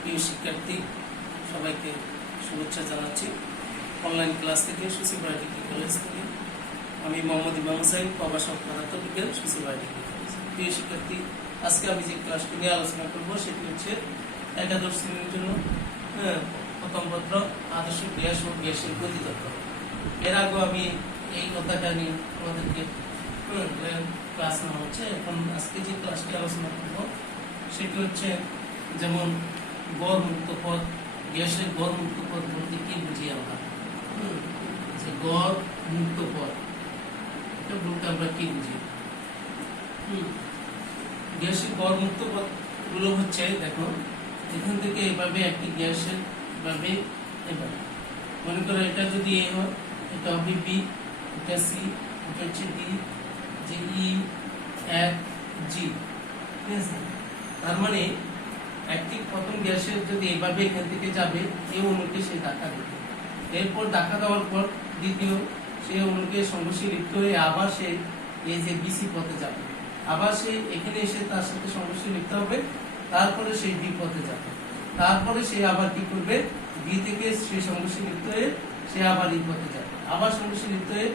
প্রিয় শিক্ষার্থী সবাইকে শুভেচ্ছা জানাচ্ছি অনলাইন ক্লাস থেকে সুসিবা ডিগ্রি কলেজ থেকে। আমি মোহাম্মদ ইমাম হোসেন, প্রভাষক পদার্থবিজ্ঞান, সুসিবা ডিগ্রি কলেজ। প্রিয় শিক্ষার্থী, আজকে আমি যে ক্লাসটি নিয়ে আলোচনা করব সেটি হচ্ছে একাদশ শ্রেণীর জন্য প্রথম পত্র আদর্শ গ্যাস ও গ্যাসের গতিতত্ত্ব। এর আগে আমি এই কথাটা নিয়ে আমাদেরকে ক্লাস নেওয়া হচ্ছে। এখন আজকে যে ক্লাসটি আলোচনা করব সেটি হচ্ছে যেমন গড় মুক্ত পথ, গ্যাসের গড় মুক্ত পথ বলতে কি বুঝি আমরা, যে গড় মুক্ত পথ এটা বলতে আমরা কি বুঝি। গ্যাসের গড় মুক্ত পথ গুলো হচ্ছে, দেখো এখান থেকে এভাবে একটি গ্যাসের ভাবে এভাবে মনে করো এটা যদি এ হয়, এটা হবে বি, এটা সি, এটা হচ্ছে ডি, যে ই, এফ, জি। ঠিক আছে, তার মানে একটি প্রথম গ্যাসের যদি এভাবে এখান থেকে যাবে এই অণুকে সে ধাক্কা দেবে, এরপর ধাক্কা দেওয়ার পর দ্বিতীয় সেই অণুকে সংঘর্ষে লিপ্ত হয়ে আবার সে এই যে বিসি পথে যাবে, আবার সে এখানে এসে তার সাথে সংঘর্ষে লিপ্ত হবে, তারপরে সেই ডি পথে যাবে, তারপরে সে আবার কি করবে, ডি থেকে সে সংঘর্ষে লিপ্ত হয়ে সে আবার ই পথে যাবে, আবার সংঘর্ষে লিপ্ত হয়ে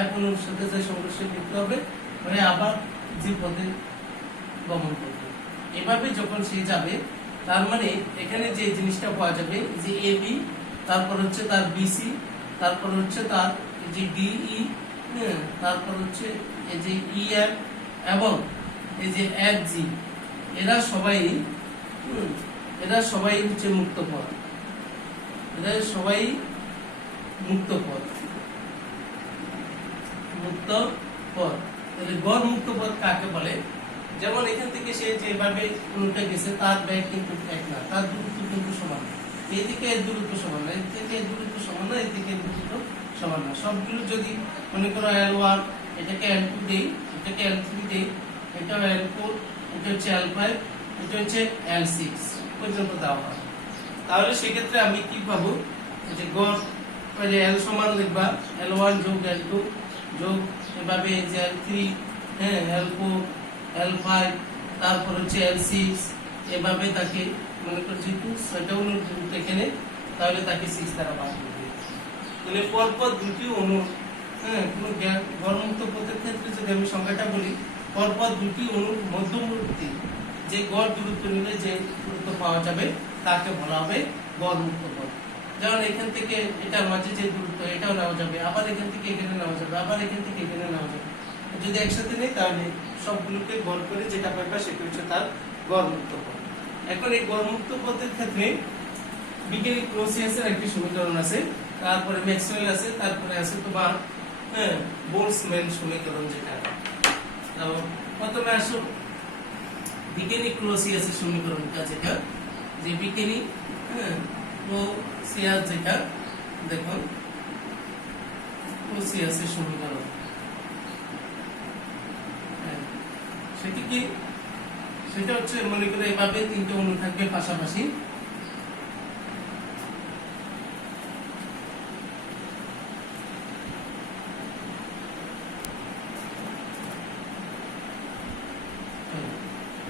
এক অণুর সাথে যে সংঘর্ষে লিপ্ত হবে হয়ে আবার জি পথে গমন করবে। এভাবে যখন সে যাবে তার মানে এখানে যে জিনিসটা পাওয়া যাবে যে এ বি, তারপর হচ্ছে তার বিসি, তারপর হচ্ছে তার যে ডিই, তারপর হচ্ছে এই যে ইএফ এবং এই যে এফ জি, এরা সবাই হচ্ছে মুক্ত পথ, এরা সবাই মুক্ত পথ, মুক্ত পথ। তাহলে গড় মুক্ত পথ কাকে বলে? যেমন এখান থেকে সে যেভাবে উল্টে গেছে তার ব্যাগ কিন্তু এক না, তার দূরত্ব কিন্তু সমান না, এইদিকে এর দূরত্ব সমান না, এদিকে এর দূরত্ব সমান না, এদিকে এর দূরত্ব সমান না। সবগুলো যদি মনে করো L1, এটাকে L2 দেই, এটাকে L3 দেই, এটা L4, এটা হচ্ছে L5, এটা হচ্ছে L6 পর্যন্ত দেওয়া হয়, তাহলে সেক্ষেত্রে আমি কি পাবো, যে গড় L সমান লিখবা L1 যোগ L2 যোগ এভাবে যে L3, L4, L5, তারপর হচ্ছে L6, এভাবে তাকে মনে করো যেহেতু ছয়টা অণু এখানে, তাহলে তাকে 6 দ্বারা ভাগ করবে। তাহলে পরপর দুটি অণু, কোনো গড়মুক্ত পথের ক্ষেত্রে যদি আমি সংখ্যাটা বলি, পরপর দুটি অণুর মধ্যবর্তী যে গড় দূরত্ব নিলে যে দূরত্ব পাওয়া যাবে তাকে বলা হবে গড়মুক্ত পথ। যেমন এখান থেকে এটার মাঝে যে দূরত্ব এটাও নেওয়া যাবে, আবার এখান থেকে এখানে নেওয়া যাবে, আবার এখান থেকে এখানে নেওয়া যাবে। যদি একসাথে নেই তাহলে সবগুলোকে গড় করে যেটা পাইবা সেটা হচ্ছে তার গড়মুক্ত পথ। এখন এই গড়মুক্ত পথের ক্ষেত্রে বিজ্ঞানী ক্লোসিয়াসের একটি সমীকরণ আছে, তারপরে ম্যাক্সওয়েল আছে, তারপরে আছে তোমার বোলসম্যান সমীকরণ, যেটা প্রথমে আসো বিজ্ঞানী ক্লোসিয়াসের সমীকরণটা, যেটা যে বিজ্ঞানী ক্লোসিয়াস, যেটা দেখো ক্লোসিয়াসের সমীকরণ সেটি কি, সেটা হচ্ছে মনে করে এভাবে তিনটে অণু থাকবে পাশাপাশি,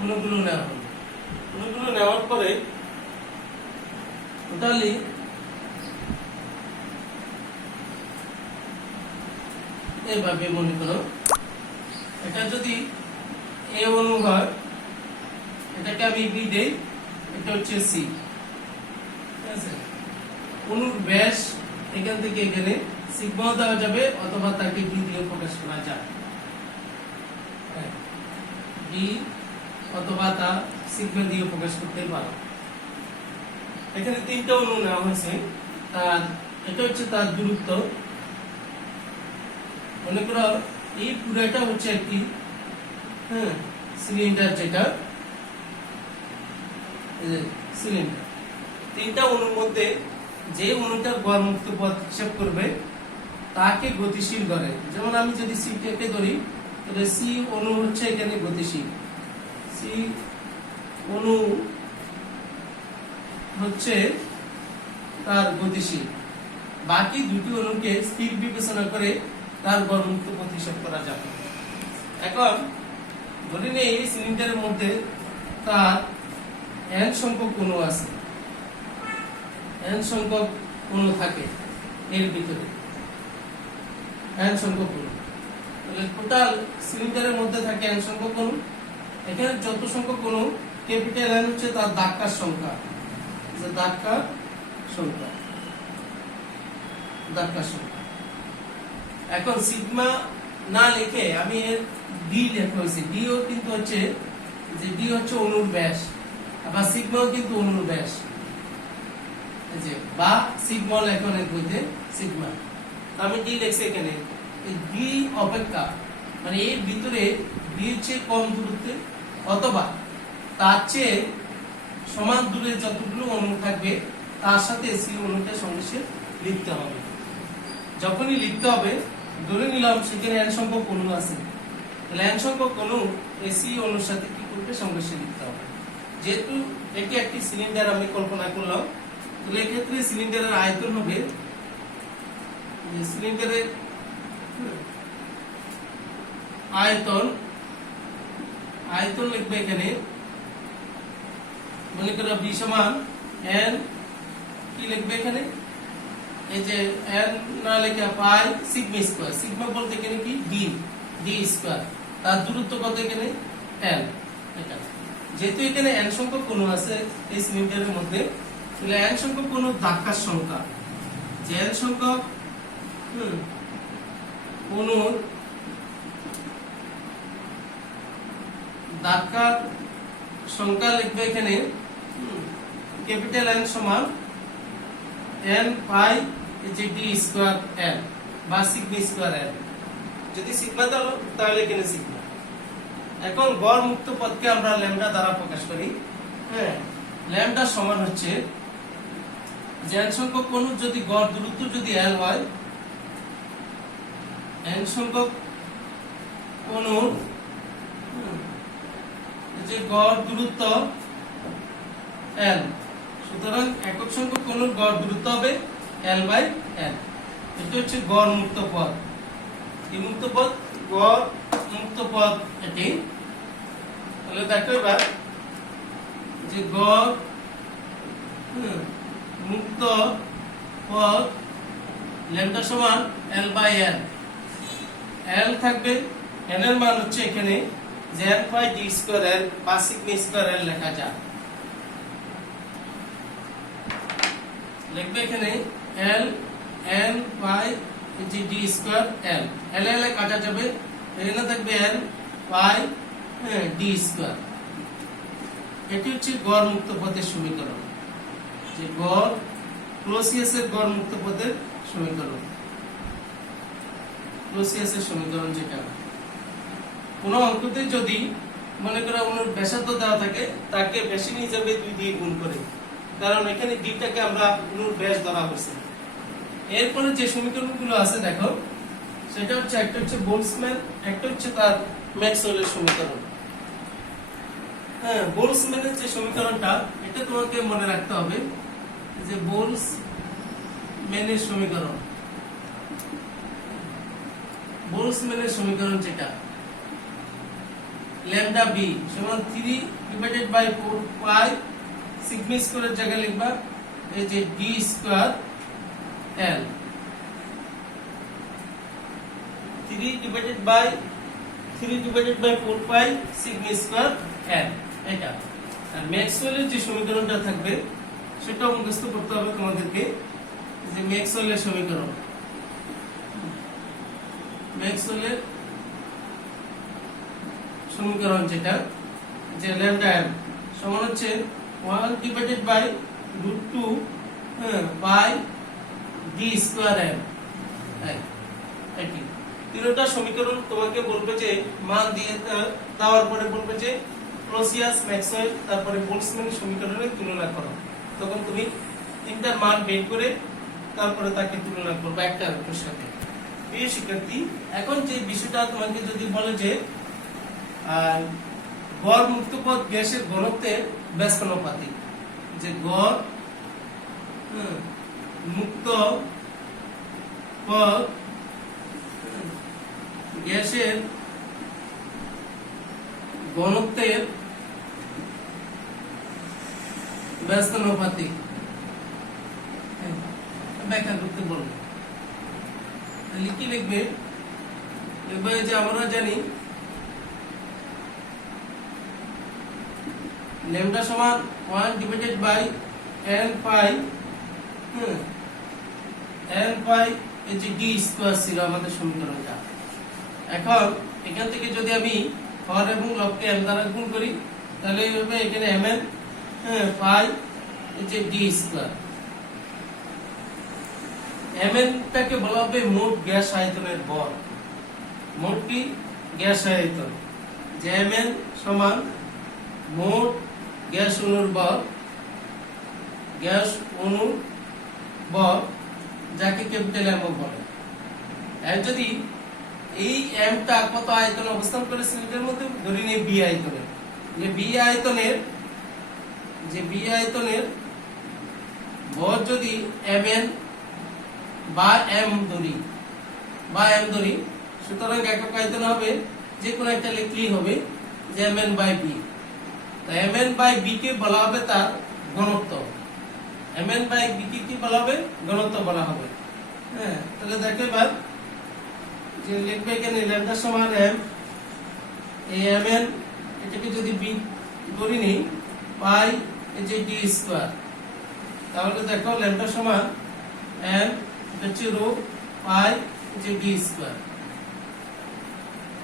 অণুগুলো নেওয়া হবে, অণুগুলো নেওয়ার পরে টোটালি এভাবে মনে করো এটা যদি এ অণু হয়, এটাকে আমি বি দেই, এটা হচ্ছে সি। ঠিক আছে, অণুর ব্যাস এখান থেকে এখানে সিগমা দেওয়া যাবে অথবা তাকে বি দিয়ে প্রকাশ করা যায়, বি অথবা তা সিগমা দিয়ে প্রকাশ করতে পারো। এখানে তিনটা অণু নেওয়া হয়েছে, তার এটা হচ্ছে তার দূরত্ব। মনে করো এই পুরোটা হচ্ছে একটি সিলিন্ডার, যেটা সিলিন্ডার। তিনটা অণুর মধ্যে যে অণুটার গড়মুক্ত পথ হিসাব করবে তাকে গতিশীল করে। যেমন আমি যদি সিটাকে ধরি, তাহলে সি অণু হচ্ছে এখানে গতিশীল, সি অণু হচ্ছে তার গতিশীল। বাকি দুটি অণুকে স্থির বিবেচনা করে তার গড়মুক্ত পথ হিসাব করা যাবে। এখন ধরে নিই এই সিলিন্ডারের মধ্যে তার n সংখ্যক অণু আছে, n সংখ্যক অণু থাকে এর ভিতরে, n সংখ্যক অণু, তাহলে টোটাল সিলিন্ডারের মধ্যে থাকে n সংখ্যক অণু। এখানে যত সংখ্যক অণু, ক্যাপিটাল N হচ্ছে তার ধাক্কার সংখ্যা, যে ধাক্কার সংখ্যা, ধাক্কার সংখ্যা। এখন সিগমা না লিখে আমি এর ডি লেখা হয়েছে, ডিও কিন্তু হচ্ছে, যে ডি হচ্ছে অণুর ব্যাস, আবার সিগমাও কিন্তু অণুর ব্যাস, এই যে বা সিগমা লেখা এর মধ্যে সিগমা, আমি ডি লিখছি এখানে। এই ডি অপেক্ষা মানে এর ভিতরে ডি হচ্ছে কম দূরত্বে, অথবা তার চেয়ে সমান দূরে যতগুলো অণু থাকবে তার সাথে সি অণুটা সঙ্গে লিখতে হবে। যখনই লিখতে হবে, ধরে নিলাম সেখানে n সংখ্যক অণু আছে, তাহলে n সংখ্যক অণু এই সি অণুর সাথে কি করবে, সঙ্গে লিখতে হবে। যেহেতু এটি একটি সিলিন্ডার আমি কল্পনা করলাম, তাহলে এক্ষেত্রে সিলিন্ডারের আয়তন হবে, যে সিলিন্ডারের আয়তন, আয়তন লিখবে এখানে, মনে করো b সমান n, কি লিখবে এখানে, এই যে n না লিখে পাই সিগমা স্কয়ার, সিগমা বলতে এখানে কি d স্কয়ার, তার দূরত্ব কত এখানে l, এটা যেহেতু এখানে n সংখ্যক অণু আছে এই সিলিন্ডারের মধ্যে, তাহলে n সংখ্যক অণুর ধাক্কার সংখ্যা, যে n সংখ্যক অণুর ধাক্কার সংখ্যা লিখবে এখানে ক্যাপিটাল N সমান n পাই যে d স্কয়ার l বা সিগমা স্কয়ার l, যদি সিগমা দাও তাহলে এখানে সিগমা। এখন গড় মুক্ত পথকে আমরা ল্যামডা দ্বারা প্রকাশ করি। হ্যাঁ, ল্যামডা সমান হচ্ছে যে n সংখ্যক অণুর যদি গড় দূরত্ব যদি l হয়, n সংখ্যক অণুর যে গড় দূরত্ব l, সুতরাং একক সংখ্যক অণুর গড় দূরত্ব হবে l/l। এটা হচ্ছে গড় মুক্ত পথ, এই মুক্ত পথ, গড় মুক্ত পথ এটি। তাহলে দেখো এবার যে গড় মুক্ত পথ ল্যামডা সমান l/l, l থাকবে, n এর মান হচ্ছে এখানে যে n পাই d স্কয়ার l বা সিগমা স্কয়ার l লেখা যায়, লিখবে এখানে l n পাই যে d square l, l l কাটা যাবে, এখানে থাকবে n পাই d স্কয়ার। এটি হচ্ছে গড় মুক্ত পথের সমীকরণ, যে গড় ক্লোসিয়াসের গড় মুক্ত পথের সমীকরণ, ক্লোসিয়াসের সমীকরণ। যেটা কোন অঙ্কতে যদি মনে করা অণুর ব্যাসার্ধ দেওয়া থাকে, তাকে বেশি হিসাবে 2 দিয়ে গুণ করে, কারণ এখানে ডিটাকে আমরা অণুর ব্যাস ধরা হয়েছে। এরপরে যে সমীকরণগুলো আছে দেখো, সেটা হচ্ছে একটা হচ্ছে বোলসম্যান, একটা হচ্ছে তার ম্যাক্সওয়েলের সমীকরণ। হ্যাঁ, বোলসম্যানের যে সমীকরণটা, এটা তোমাকে মনে রাখতে হবে, যে বোলসম্যানের সমীকরণ, বোলসম্যানের সমীকরণ যেটা ল্যামডা b সমান 3/4 পাই সিগমা স্কয়ারের জায়গায় লিখবা এই যে d স্কয়ার l, 3/4 পাই সিগমা স্কয়ার l, এটা। আর ম্যাক্সওয়েলের যে সমীকরণটা থাকবে সেটাও মুখস্থ করতে হবে তোমাদেরকে, যে ম্যাক্সওয়েলের সমীকরণ, ম্যাক্সওয়েলের সমীকরণ যেটা, যে ল্যামডা m সমান হচ্ছে 1/√2 বাই d স্কয়ার l। এটি তিনটা সমীকরণ তোমাকে বলবে যে মান দিয়ে দেওয়ার পরে বলবে যে ক্লোসিয়াস, ম্যাক্সওয়েল, তারপরে বোলসম্যান সমীকরণের তুলনা করো, তখন তুমি তিনটার মান বের করে তারপরে তাকে তুলনা করবে একটা আরেকটার সাথে। প্রিয় শিক্ষার্থী, এখন যে বিষয়টা তোমাকে যদি বলে যে গড় মুক্ত পথ গ্যাসের ঘনত্বের ব্যস্তানুপাতিক, যে গড় মুক্ত পথ গ্যাসের ঘনত্বের ব্যস্তানুপাতিক ব্যাখ্যা করতে বলবো। তাহলে কি লিখবে? লিখবে যে আমরা জানি ল্যামডা সমান 1 divided by n pi n pi এই যে d স্কয়ার ছিল আমাদের সমীকরণটা। এখন এখান থেকে যদি আমি হর এবং লবকে m দ্বারা গুণ করি তাহলে হবে এখানে mn পাই এই যে d স্কয়ার। mn টাকে বলা হবে মোট গ্যাস আয়তনের ভর। মোট কি গ্যাস আয়তন, যে mn সমান মোট গ্যাস অণুর ভর, গ্যাস অণুর ভর যাকে ক্যাপিটাল M বলে। আর যদি এই m টা কত আয়তনে অবস্থান করে সিলিন্ডারের মধ্যে, ধরি নিই b আয়তনে, যে b আয়তনের ভর যদি mn বা m ধরি, সুতরাং একক আয়তন হবে যে কোনো একটা লিখলেই হবে যে mn বাই b। তো mn বাই b কে বলা হবে তার ঘনত্ব, mn বাই b কে কি বলা হবে? ঘনত্ব বলা হবে। হ্যাঁ, তাহলে দেখো এবার যে লিখবে এখানে ল্যামডা সমান m, এই mn এটাকে যদি b ধরি নিই পাই এই যে d স্কয়ার, তাহলে দেখো ল্যামডা সমান m হচ্ছে রো পাই এই যে d স্কয়ার।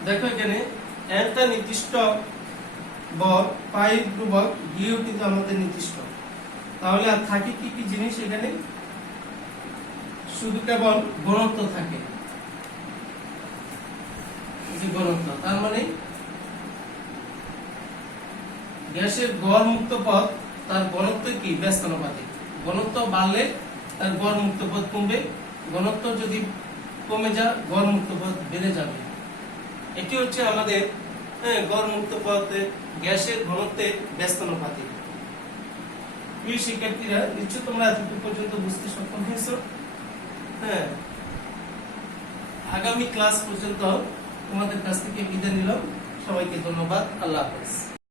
দেখো এখানে m টা নির্দিষ্ট বল, পাই ধ্রুবক, ডিও কিন্তু আমাদের নির্দিষ্ট। তাহলে আর থাকে কি কি জিনিস এখানে? শুধু কেবল ঘনত্ব থাকে, যে ঘনত্ব, তার মানে গ্যাসের গড় মুক্ত পথ তার ঘনত্ব কি? ব্যস্তানুপাতিক। ঘনত্ব বাড়লে তার গড় মুক্ত পথ কমবে, ঘনত্ব যদি কমে যায় গড় মুক্ত পথ বেড়ে যাবে। এটি হচ্ছে আমাদের গড় মুক্ত পথে গ্যাসের ঘনত্বের ব্যস্তানুপাতিক। প্রিয় শিক্ষার্থীরা, নিশ্চয় তোমরা এতটুকু পর্যন্ত বুঝতে সক্ষম হয়েছো। হ্যাঁ, আগামী ক্লাস পর্যন্ত তোমাদের কাছ থেকে বিদায় নিলাম। সবাইকে ধন্যবাদ। আল্লাহ হাফেজ।